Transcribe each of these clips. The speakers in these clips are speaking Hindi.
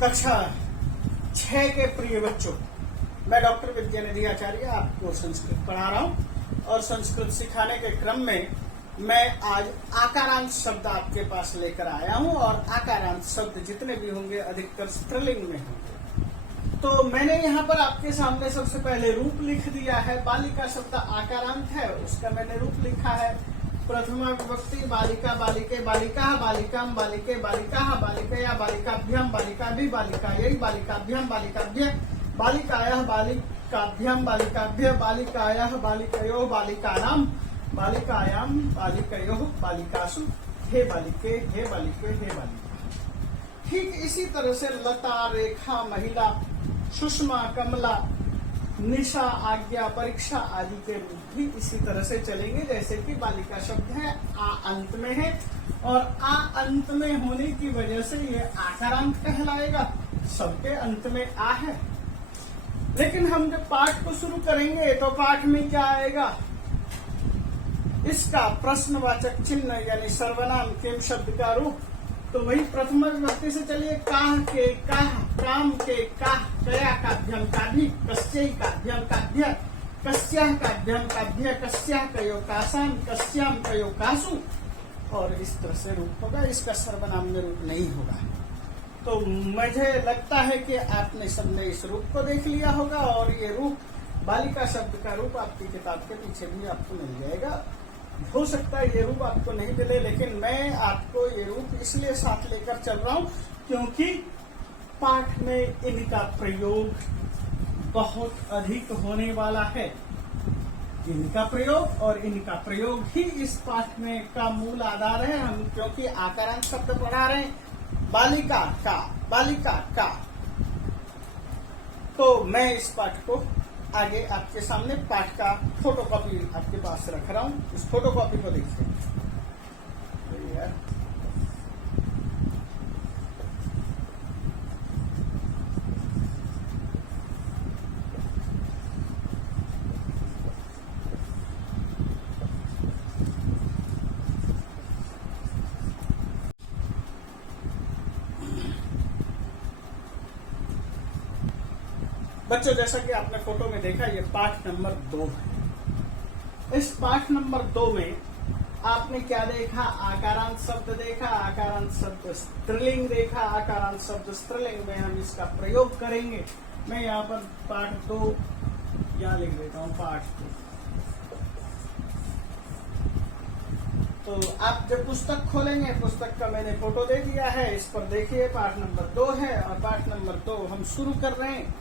कक्षा 6 के प्रिय बच्चों, मैं डॉक्टर विद्यानिधि आचार्य आपको संस्कृत पढ़ा रहा हूँ और संस्कृत सिखाने के क्रम में मैं आज आकारांत शब्द आपके पास लेकर आया हूँ और आकारांत शब्द जितने भी होंगे अधिकतर स्त्रीलिंग में होंगे। तो मैंने यहाँ पर आपके सामने सबसे पहले रूप लिख दिया है। बालिका शब्द आकारांत है, उसका मैंने रूप लिखा है। प्रथमा विभक्ति बालिका बालिके बालिका बालिकाम बालिके बालिका बालिकया बालिकाभ्याम बालिकाभि बालिकायै बालिकाभ्याम बालिकाभ्य बालिकायाः बालिकाभ्याम बालिकाभ्य बालिकायाः बालिकयोः बालिकानां बालिकायाम बालिकयोः बालिकासु हे बालिके हे बालिके हे बालिका। ठीक इसी तरह से लता, रेखा, महिला, सुषमा, कमला, निशा, आज्ञा, परीक्षा आदि के रूप भी इसी तरह से चलेंगे। जैसे कि बालिका शब्द है आ अंत में है और आ अंत में होने की वजह से ये आकारांत कहलाएगा। सबके अंत में आ है। लेकिन हम जब पाठ को शुरू करेंगे तो पाठ में क्या आएगा? इसका प्रश्नवाचक चिन्ह यानी सर्वनाम किम शब्द का रूप। तो वही प्रथमा विभक्ति से चलिए काह के काह, काम के काह, कया काभ्यम काभि, कस्यै काभ्यम काभ्य, कस्याः काभ्यम काभ्य, कस्याः कयो कासाम, कस्याम कयो कासु, और इस तरह से रूप होगा। इसका सर्वनाम में रूप नहीं होगा। तो मुझे लगता है कि आपने सबने इस रूप को देख लिया होगा और ये रूप बालिका शब्द का रूप आपकी किताब के पीछे भी आपको मिल जाएगा। हो सकता है ये रूप आपको नहीं मिले, लेकिन मैं आपको ये रूप इसलिए साथ लेकर चल रहा हूँ क्योंकि पाठ में इनका प्रयोग बहुत अधिक होने वाला है। इनका प्रयोग और इनका प्रयोग ही इस पाठ में का मूल आधार है। हम क्योंकि आकारांत शब्द पढ़ा रहे हैं, बालिका का, तो मैं इस पाठ को आगे आपके सामने पाठ का फोटोकॉपी आपके पास रख रहा हूँ। इस फोटोकॉपी को देखिए। बच्चों, जैसा कि आपने फोटो में देखा, ये पाठ नंबर 2 है। इस पाठ नंबर 2 में आपने क्या देखा? आकारांत शब्द देखा, आकारांत शब्द स्त्रीलिंग देखा। आकारांत शब्द स्त्रीलिंग में हम इसका प्रयोग करेंगे। मैं यहाँ पर पाठ 2 क्या लिख देता हूँ, पाठ 2। तो आप जब पुस्तक खोलेंगे, पुस्तक का मैंने फोटो दे दिया है, इस पर देखिए पाठ नंबर 2 है और पाठ नंबर 2 हम शुरू कर रहे हैं।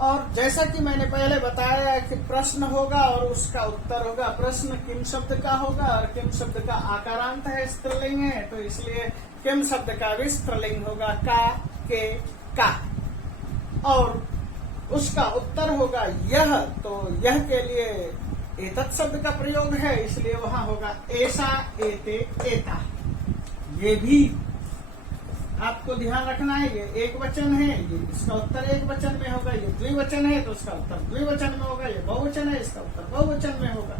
और जैसा कि मैंने पहले बताया कि प्रश्न होगा और उसका उत्तर होगा। प्रश्न किम शब्द का होगा और किम शब्द का आकारांत है, स्त्रीलिंग है, तो इसलिए किम शब्द का भी स्त्रीलिंग होगा, का, के, का। और उसका उत्तर होगा यह, तो यह के लिए एतत् शब्द का प्रयोग है, इसलिए वहां होगा ऐसा, एते, एता। ये भी आपको ध्यान रखना है। ये एक वचन है, ये इसका उत्तर एक वचन में होगा। ये द्विवचन है तो उसका उत्तर द्विवचन में होगा। ये बहुवचन है, इसका उत्तर बहुवचन में होगा।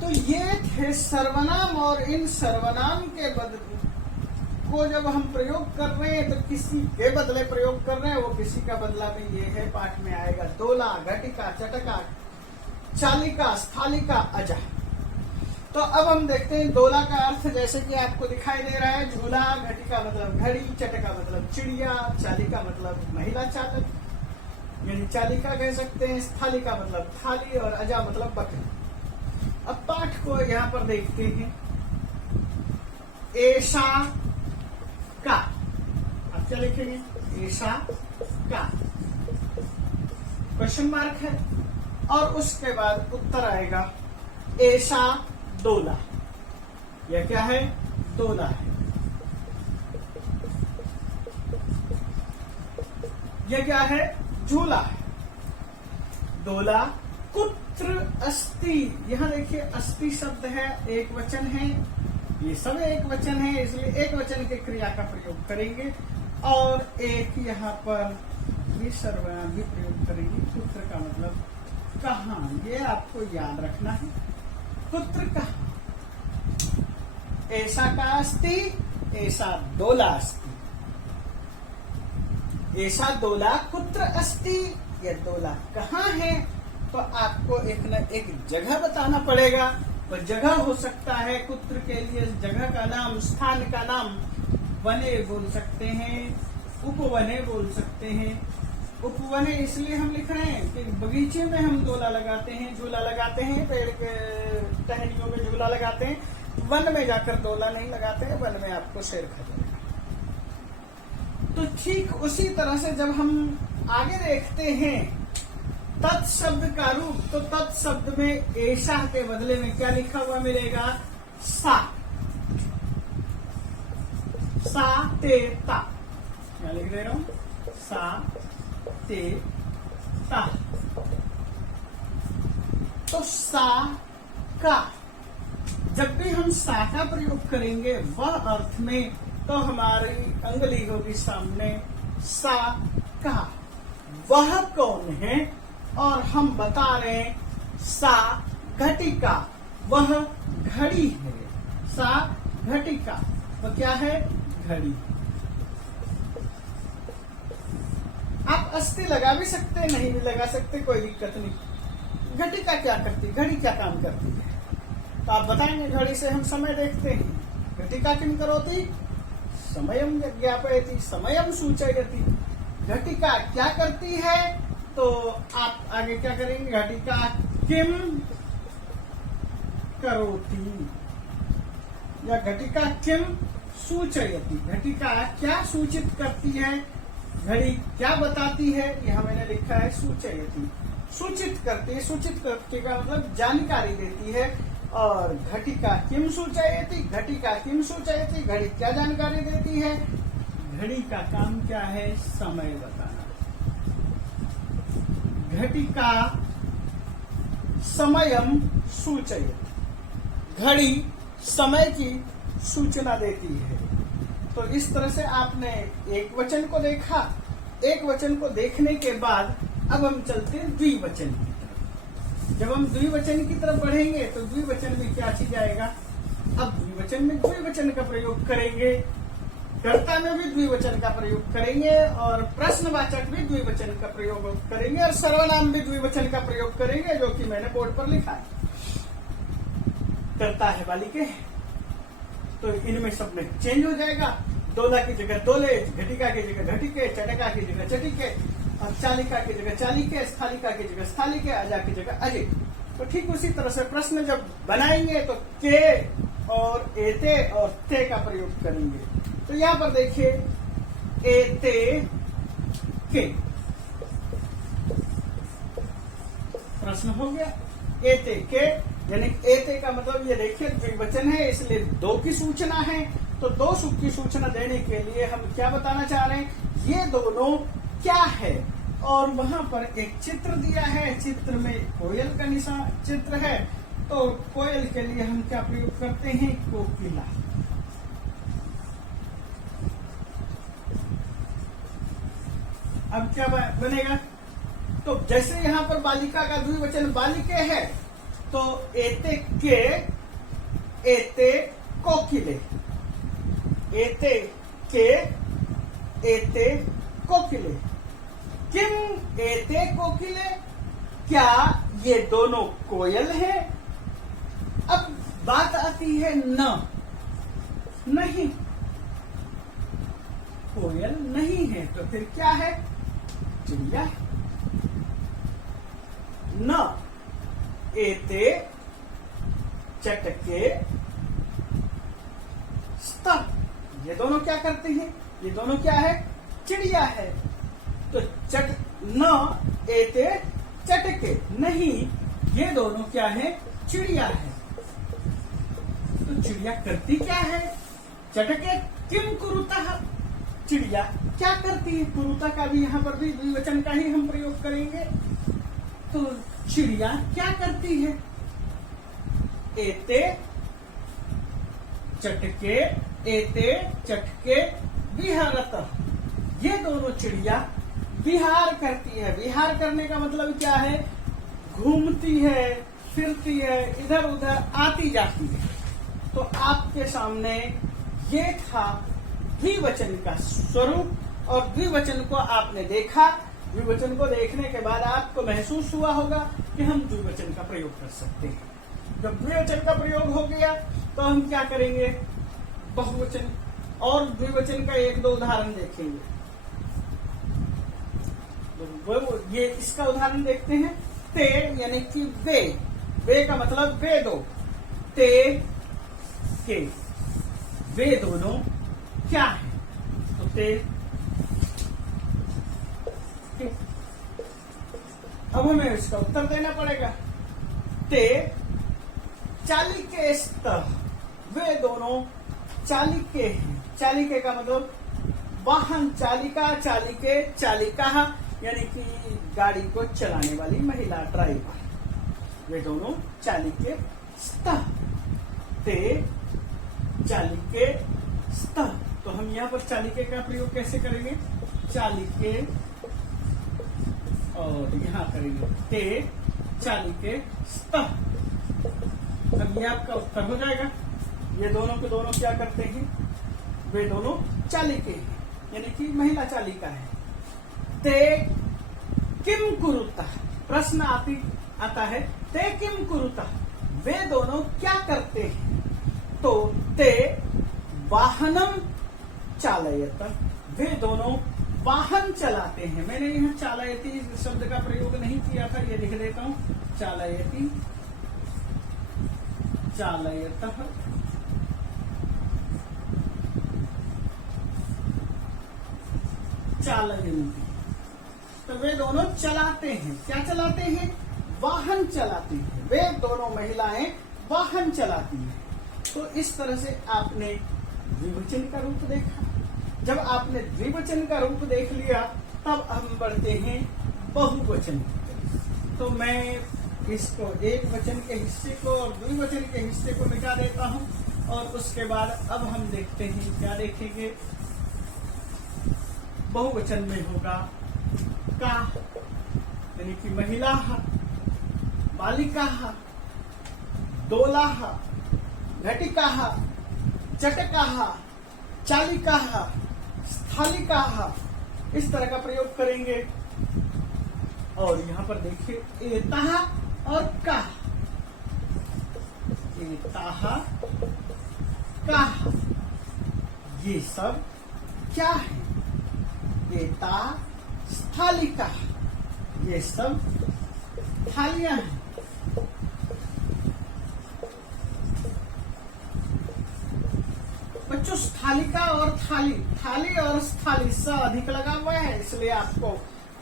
तो ये थे सर्वनाम और इन सर्वनाम के को जब हम प्रयोग कर रहे हैं तो किसी के बदले प्रयोग कर रहे हैं, वो किसी का बदला में ये है। पाठ में आएगा दोला, घटिका, चटका, चालिका, स्थालिका, अजा। तो अब हम देखते हैं दोला का अर्थ। जैसे कि आपको दिखाई दे रहा है, झूला, घटिका मतलब घड़ी, चटका मतलब चिड़िया, चालिका मतलब महिला चालक यानी चालिका कह सकते हैं, स्थालिका मतलब थाली और अजा मतलब बकरी। अब पाठ को यहाँ पर देखते हैं। ऐसा का, आप क्या लिखेंगे? ऐसा का, क्वेश्चन मार्क है और उसके बाद उत्तर आएगा ऐसा दोला। यह क्या है? दोला है। यह क्या है? झूला है। दोला कुत्र अस्ति। यहाँ देखिए अस्ति शब्द है, एक वचन है। ये सब एक वचन है, इसलिए एक वचन के क्रिया का प्रयोग करेंगे और एक यहाँ पर भी सर्वनाम भी प्रयोग करेंगे। कुत्र का मतलब कहाँ, ये आपको याद रखना है। पुत्र का ऐसा का अस्ति, ऐसा दोला अस्ति। ऐसा दोला कुत्र अस्ति, ये दोला कहाँ है। तो आपको एक न एक जगह बताना पड़ेगा। तो जगह हो सकता है कुत्र के लिए जगह का नाम, स्थान का नाम वने बोल सकते हैं, उपवने बोल सकते हैं। उपवने इसलिए हम लिख रहे हैं कि बगीचे में हम दोला लगाते हैं, झूला लगाते हैं, पेड़ के टहनियों में झूला लगाते हैं। वन में जाकर दोला नहीं लगाते हैं, वन में आपको शेर खा जाएगा। तो ठीक उसी तरह से जब हम आगे देखते हैं तत्शब्द का रूप, तो तत्शब्द में ऐसा के बदले में क्या लिखा हुआ मिलेगा, सा। सा ते ता, क्या लिख दे रहा हूं, सा ते ता। तो सा का, जब भी हम सा का प्रयोग करेंगे वह अर्थ में, तो हमारी अंगुली होगी सामने, सा का। वह कौन है, और हम बता रहे हैं सा घटिका, वह घड़ी है। सा घटिका, तो क्या है, घड़ी। आप अस्ति लगा भी सकते हैं, नहीं भी लगा सकते, कोई दिक्कत नहीं। घटिका क्या करती, घड़ी क्या काम करती है, तो आप बताएंगे घड़ी से हम समय देखते हैं। घटिका किम करोति, समयम ज्ञापयति, समयम सूचयति। घटिका क्या करती है, तो आप आगे क्या करेंगे, घटिका किम करोति, या घटिका किम सूचयति। घटिका क्या सूचित करती है, घड़ी क्या बताती है, यह मैंने लिखा है सूचयति, सूचित करती है। सूचित करती का मतलब जानकारी देती है। और घटिका किम सूचयति, घटिका किम सूचयति, घड़ी क्या जानकारी देती है, घड़ी का काम क्या है, समय बताना। घटिका समयम सूचयति, घड़ी समय की सूचना देती है। तो इस तरह से आपने एक वचन को देखा। एक वचन को देखने के बाद अब हम चलते हैं द्विवचन की तरफ। जब हम द्विवचन की तरफ बढ़ेंगे तो द्विवचन में क्या चीज आएगा, अब द्विवचन में द्विवचन का प्रयोग करेंगे, कर्ता में भी द्विवचन का प्रयोग करेंगे, और प्रश्नवाचक भी द्विवचन का प्रयोग करेंगे, और सर्वनाम भी द्विवचन का प्रयोग करेंगे, जो कि मैंने बोर्ड पर लिखा है। कर्ता है बालिके, तो इनमें सब में चेंज हो जाएगा। दोला की जगह दोले, घटिका की जगह घटिके, चटका की जगह चटिके, और चालिका की जगह चालिके, स्थालिका की जगह स्थालिके, अजा की जगह अजे। तो ठीक उसी तरह से प्रश्न जब बनाएंगे तो के और एते और ते का प्रयोग करेंगे। तो यहाँ पर देखिए एते के, प्रश्न हो गया। एते के यानी एते का मतलब ये देखिए द्विवचन है, इसलिए दो की सूचना है। तो दो सुख की सूचना देने के लिए हम क्या बताना चाह रहे हैं, ये दोनों क्या है। और वहां पर एक चित्र दिया है, चित्र में कोयल का निशान चित्र है। तो कोयल के लिए हम क्या प्रयोग करते हैं, कोकिला। अब क्या बनेगा, तो जैसे यहाँ पर बालिका का द्विवचन बालिके है, तो एते के, एते कोकिले, एते के, एते कोकिले। किम एते कोकिले, क्या ये दोनों कोयल हैं। अब बात आती है न, नहीं, कोयल नहीं है, तो फिर क्या है, चिड़िया। न एते चटके स्त, ये दोनों क्या करते हैं, ये दोनों क्या है, चिड़िया है। तो चट न एते चटके, नहीं, ये दोनों क्या है, चिड़िया है। तो चिड़िया करती क्या है, चटके किम कुरुतः, चिड़िया क्या करती है। कुरुता का भी यहाँ पर भी द्विवचन का ही हम प्रयोग करेंगे। तो चिड़िया क्या करती है, एते चटके, एते चटके विहारतः, ये दोनों चिड़िया विहार करती है। विहार करने का मतलब क्या है, घूमती है, फिरती है, इधर उधर आती जाती है। तो आपके सामने ये था द्विवचन का स्वरूप। और द्विवचन को आपने देखा। द्विवचन को देखने के बाद आपको महसूस हुआ होगा कि हम द्विवचन का प्रयोग कर सकते हैं। जब द्विवचन का प्रयोग हो गया तो हम क्या करेंगे, बहुवचन और द्विवचन का एक दो उदाहरण देखेंगे। तो ये इसका उदाहरण देखते हैं। ते यानी कि वे का मतलब वे दो, ते के, वे दोनों क्या है, तो ते के। अब हमें इसका उत्तर देना पड़ेगा। ते चालिके स्तः, वे दोनों चालिके हैं। चालिके का मतलब वाहन चालिका, चालिके चालिका यानी कि गाड़ी को चलाने वाली महिला, ड्राइवर। वे दोनों चालिके स्तः, ते चालिके स्तः। तो हम यहाँ पर चालिके का प्रयोग कैसे करेंगे, चालिके, और यहाँ करेंगे ते चालिके स्तः। अब ये आपका उत्तर हो जाएगा। ये दोनों के दोनों क्या करते हैं, वे दोनों चालिके हैं, यानी कि महिला चालिका है। ते किम कुरुतः, प्रश्न आता है ते किम कुरुतः, वे दोनों क्या करते हैं, तो ते वाहनम चालयत, वे दोनों वाहन चलाते हैं। मैंने यहाँ चालयति शब्द का प्रयोग नहीं किया था, ये लिख देता हूं, चालयति, चालयतः, चालयन्ति। तो वे दोनों चलाते हैं, क्या चलाते हैं, वाहन चलाती है। वे दोनों महिलाएं वाहन चलाती हैं। तो इस तरह से आपने द्विवचन का रूप देखा। जब आपने द्विवचन का रूप देख लिया तब हम बढ़ते हैं बहुवचन की तरफ। तो मैं इसको एक वचन के हिस्से को और द्विवचन के हिस्से को मिटा देता हूं, और उसके बाद अब हम देखते हैं, क्या देखेंगे, बहुवचन में होगा का, यानी कि महिला, बालिका, दोला, घटिका, चटका, चालिका, स्थालिका, इस तरह का प्रयोग करेंगे। और यहाँ पर देखिए एता और का, एता का, ये सब क्या है, एता स्थालिका, ये सब थालियां हैं। बच्चों स्थालिका और थाली, थाली और स्थाली स अधिक लगा हुआ है, इसलिए आपको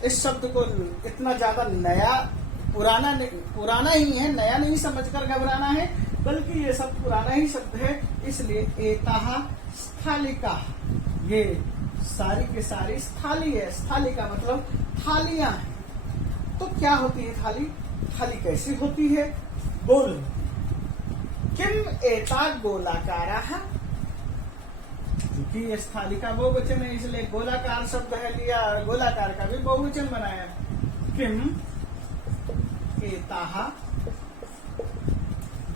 इस शब्द को इतना ज्यादा नया पुराना ही है, नया नहीं समझकर घबराना है, बल्कि ये सब पुराना ही शब्द है। इसलिए एताह स्थालिका, ये सारी के सारी स्थाली है। स्थाली का मतलब थालियां हैं। तो क्या होती है थाली, थाली कैसी होती है, गोल। किम एता गोलाकारा, क्योंकि ये स्थाली का बहुवचन है इसलिए गोलाकार शब्द है लिया, गोलाकार का भी बहुवचन बनाया। किम एताह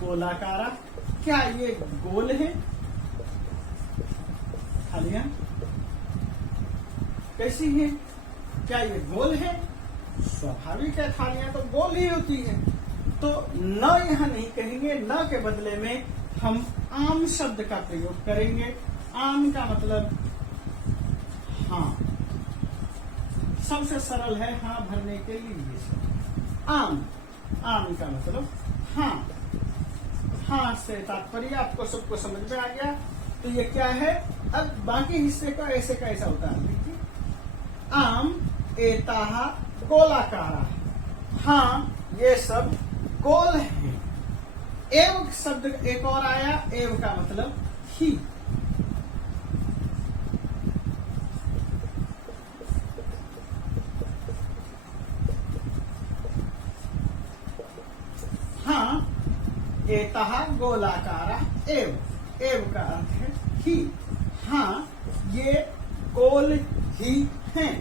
गोलाकारा, क्या ये गोल है थालियां, कैसी है, क्या ये गोल है, स्वाभाविक है, थालियां तो गोल ही होती है। तो न यहाँ नहीं कहेंगे, न के बदले में हम आम शब्द का प्रयोग करेंगे। आम का मतलब हाँ, सबसे सरल है हाँ भरने के लिए। आम, आम का मतलब हाँ, हाँ से तात्पर्य आपको सबको समझ में आ गया। तो ये क्या है, अब बाकी हिस्से को ऐसे का ऐसा उतार लीजिए। आम एताह गोलाकारा, हाँ ये सब गोल है। एव शब्द एक और आया, एव का मतलब ही। हाँ एताह गोलाकारा एव, एव का अर्थ है ही। हाँ ये गोल ही हैं।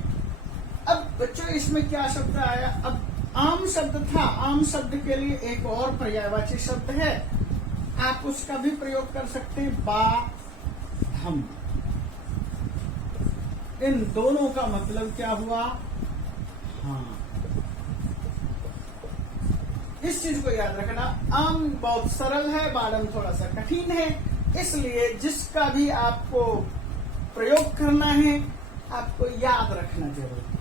अब बच्चों इसमें क्या शब्द आया, अब आम शब्द था, आम शब्द के लिए एक और पर्यायवाची शब्द है, आप उसका भी प्रयोग कर सकते हैं, बाधम। इन दोनों का मतलब क्या हुआ? हाँ, इस चीज को याद रखना। आम बहुत सरल है, बाडम थोड़ा सा कठिन है, इसलिए जिसका भी आपको प्रयोग करना है आपको याद रखना जरूरी है।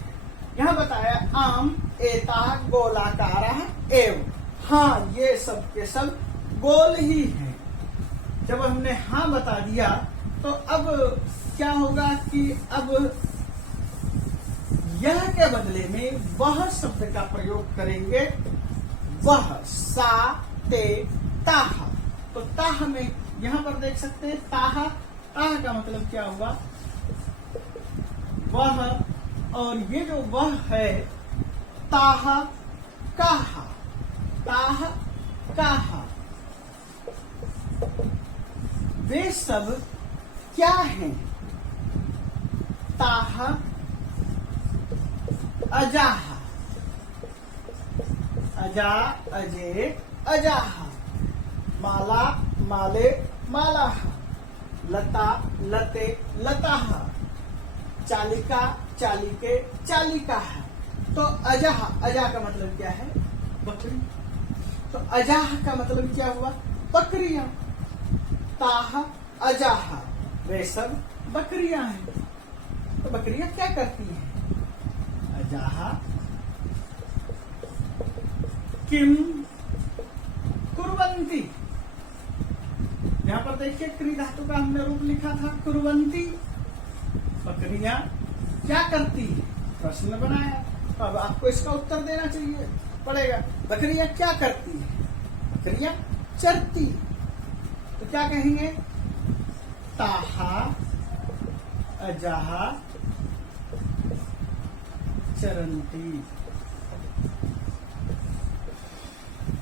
यहाँ बताया आम एता गोलाकार एव, हाँ ये सब के सब गोल ही है। जब हमने हाँ बता दिया तो अब क्या होगा कि अब यह के बदले में वह शब्द का प्रयोग करेंगे, वह सा ते ताह। तो ताह में यहां पर देख सकते हैं ताह, ताह का मतलब क्या हुआ? वह, और ये जो वह है ताह काहा, ताह काहा, वे सब क्या हैं? ताह अजाहा, अजा अजे अजाहा, माला माले मालाह, लता लते लताह, चालिका चालिके चालिकाह। तो अजाह, अजा का मतलब क्या है? बकरी। तो अजाह का मतलब क्या हुआ? बकरियां। ताह अजाह, वे सब बकरियां हैं। तो बकरियां क्या करती हैं? अजाह किम कुर्वन्ति। यहां पर देखिए क्री धातु का हमने रूप लिखा था कुर्वन्ति। बकरियां क्या करती है? प्रश्न बनाया, तो अब आपको इसका उत्तर देना चाहिए पड़ेगा। बकरियां क्या करती है? बकरियां चरती। तो क्या कहेंगे? ताहा अजाहा चरंती,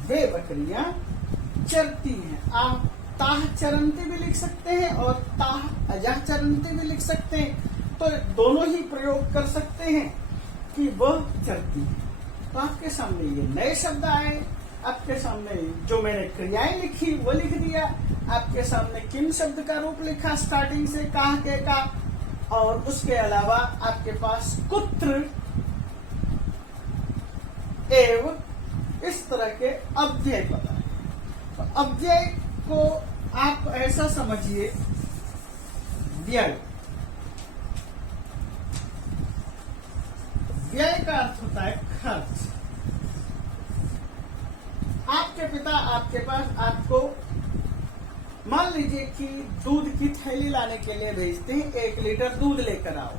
वे बकरियां चरती हैं। आप ताह चरंती भी लिख सकते हैं और ताह अजाह चरंती भी लिख सकते हैं, तो दोनों ही प्रयोग कर सकते हैं कि वह चरती है। तो आपके सामने ये नए शब्द आए, आपके सामने जो मैंने क्रियाएं लिखी वो लिख दिया, आपके सामने किम शब्द का रूप लिखा स्टार्टिंग से काह के का, और उसके अलावा आपके पास कुत्र एव इस तरह के अव्यय पता है। तो अव्यय को आप ऐसा समझिए, व्यय, व्यय का अर्थ होता है खर्च। आपके पिता आपके पास आपको मान लीजिए कि दूध की थैली लाने के लिए भेजते हैं, 1 लीटर दूध लेकर आओ।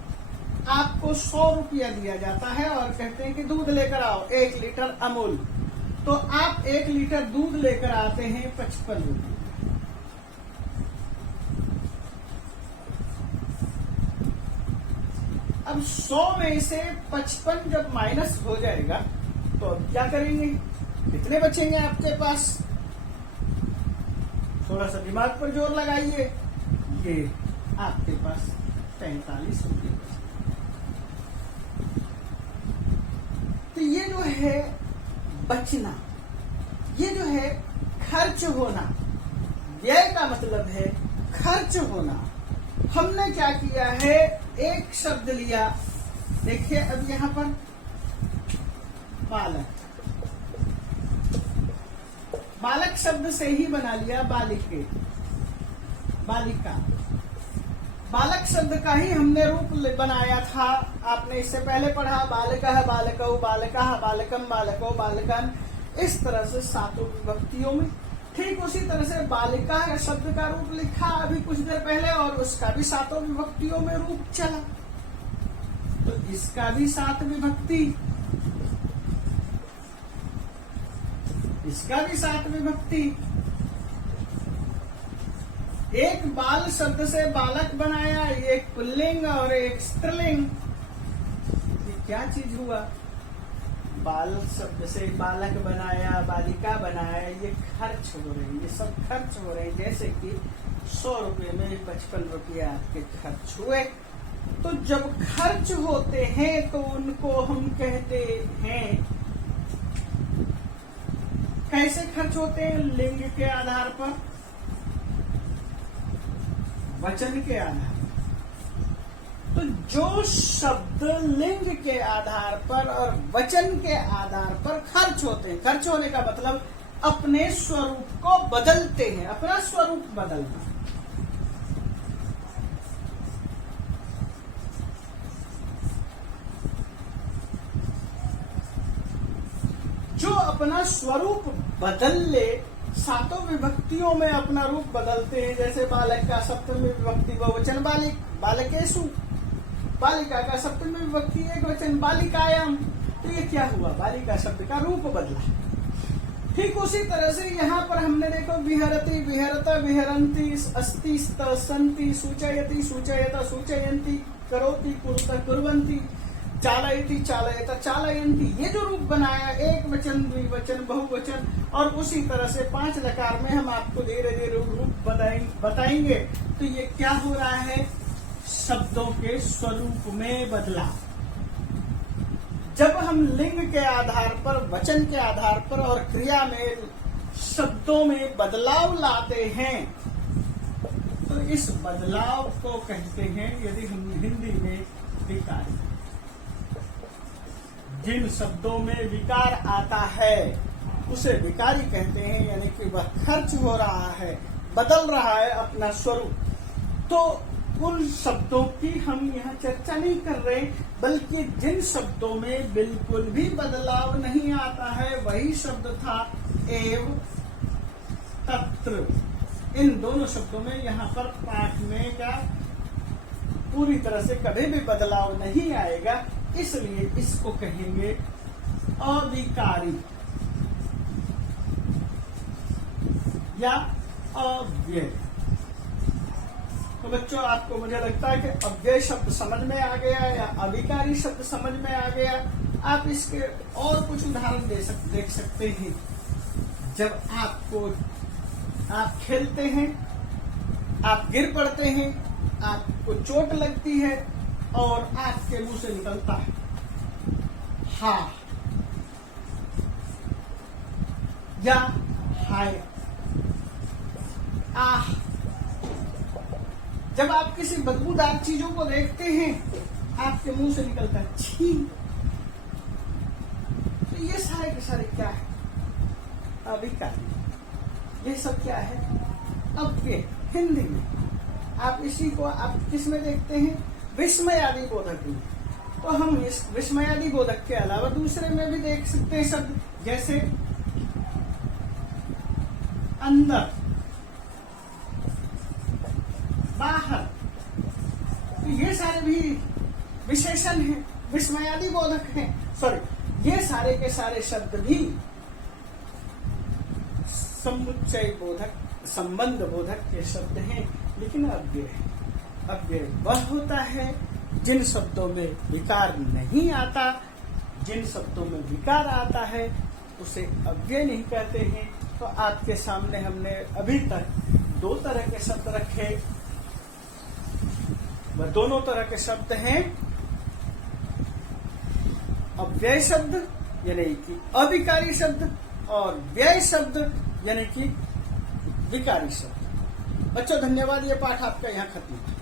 आपको 100 रुपया दिया जाता है और कहते हैं कि दूध लेकर आओ 1 लीटर अमूल। तो आप 1 लीटर दूध लेकर आते हैं 55 रुपये। अब 100 में से 55 जब माइनस हो जाएगा तो अब क्या करेंगे? कितने बचेंगे आपके पास? थोड़ा सा दिमाग पर जोर लगाइए, ये आपके पास 45 रुपये बचे। तो ये जो है बचना, ये जो है खर्च होना, व्यय का मतलब है खर्च होना। हमने क्या किया है? एक शब्द लिया, देखिए अब यहां पर बालक, बालक शब्द से ही बना लिया बालिके, बालिका। बालक शब्द का ही हमने रूप बनाया था, आपने इससे पहले पढ़ा बालकः बालकौ बालकः बालकम बालको बालकन, इस तरह से 7 विभक्तियों में। ठीक उसी तरह से बालिका शब्द का रूप लिखा अभी कुछ देर पहले और उसका भी 7 विभक्तियों में रूप चला, तो इसका भी 7 विभक्ति, इसका भी 7 विभक्ति। एक बाल शब्द से बालक बनाया, एक पुल्लिंग और एक स्त्रीलिंग। ये क्या चीज हुआ? बाल शब्द से बालक बनाया, बालिका बनाया, ये खर्च हो रहे हैं, ये सब खर्च हो रहे हैं। जैसे कि 100 रुपये में 55 रुपये आपके खर्च हुए। तो जब खर्च होते हैं तो उनको हम कहते हैं, कैसे खर्च होते हैं? लिंग के आधार पर, वचन के आधार पर। तो जो शब्द लिंग के आधार पर और वचन के आधार पर खर्च होते हैं, खर्च होने का मतलब अपने स्वरूप को बदलते हैं, अपना स्वरूप बदलना। जो अपना स्वरूप बदल ले, सातों विभक्तियों में अपना रूप बदलते हैं। जैसे बालक का सप्तमी विभक्ति बहुवचन बालिक, बालकेषु। बालिका का सप्तमी विभक्ति एक वचन बालिकायाम। तो ये क्या हुआ, बालिका शब्द का रूप बदला। ठीक उसी तरह से यहाँ पर हमने देखो विहरति, विहरत, विहरन्ति, अस्ति, स्त, सन्ति, सूचयति, सूचयत, सूचयन्ति, करोति, कुरुत, कुर्वन्ति, चालयति, चालयत, चालयन्ति। ये जो रूप बनाया, एक वचन, द्विवचन, बहुवचन, और उसी तरह से 5 लकार में हम आपको धीरे धीरे रूप बताएंगे। तो ये क्या हो रहा है, शब्दों के स्वरूप में बदलाव। जब हम लिंग के आधार पर, वचन के आधार पर और क्रिया में, शब्दों में बदलाव लाते हैं, तो इस बदलाव को कहते हैं, यदि हम हिंदी में विकारी। जिन शब्दों में विकार आता है उसे विकारी कहते हैं, यानी कि वह खर्च हो रहा है, बदल रहा है अपना स्वरूप। तो उन शब्दों की हम यहाँ चर्चा नहीं कर रहे, बल्कि जिन शब्दों में बिल्कुल भी बदलाव नहीं आता है, वही शब्द था एव, तत्र। इन दोनों शब्दों में यहाँ पर पाठ में का पूरी तरह से कभी भी बदलाव नहीं आएगा, इसलिए इसको कहेंगे अविकारी या अव्यय। तो बच्चों, आपको मुझे लगता है कि अव्यय शब्द समझ में आ गया या अविकारी शब्द समझ में आ गया। आप इसके और कुछ उदाहरण देख सकते हैं। जब आप खेलते हैं, आप गिर पड़ते हैं, आपको चोट लगती है और आपके मुंह से निकलता है हा या हाय, आह। जब आप किसी बदबूदार चीजों को देखते हैं, आपके मुंह से निकलता है छी। तो ये सारे के सारे क्या है, अविकारी। ये सब क्या है, अव्यय। हिंदी में आप इसी को आप किस में देखते हैं, विस्मयादि बोधक में। तो हम इस विस्मयादि बोधक के अलावा दूसरे में भी देख सकते हैं शब्द, जैसे अंदर, बाहर। तो ये सारे भी विशेषण हैं, विस्मयादि बोधक हैं। सॉरी, ये सारे के सारे शब्द भी समुच्चय बोधक, संबंध बोधक के शब्द हैं। लेकिन अव्यय वह होता है जिन शब्दों में विकार नहीं आता। जिन शब्दों में विकार आता है उसे अव्यय नहीं कहते हैं। तो आपके सामने हमने अभी तक 2 तरह के शब्द रखे। वह दोनों तरह के शब्द हैं अव्यय शब्द यानी कि अविकारी शब्द, और व्यय शब्द यानी कि विकारी शब्द। बच्चों धन्यवाद, ये पाठ आपका यहाँ खत्म।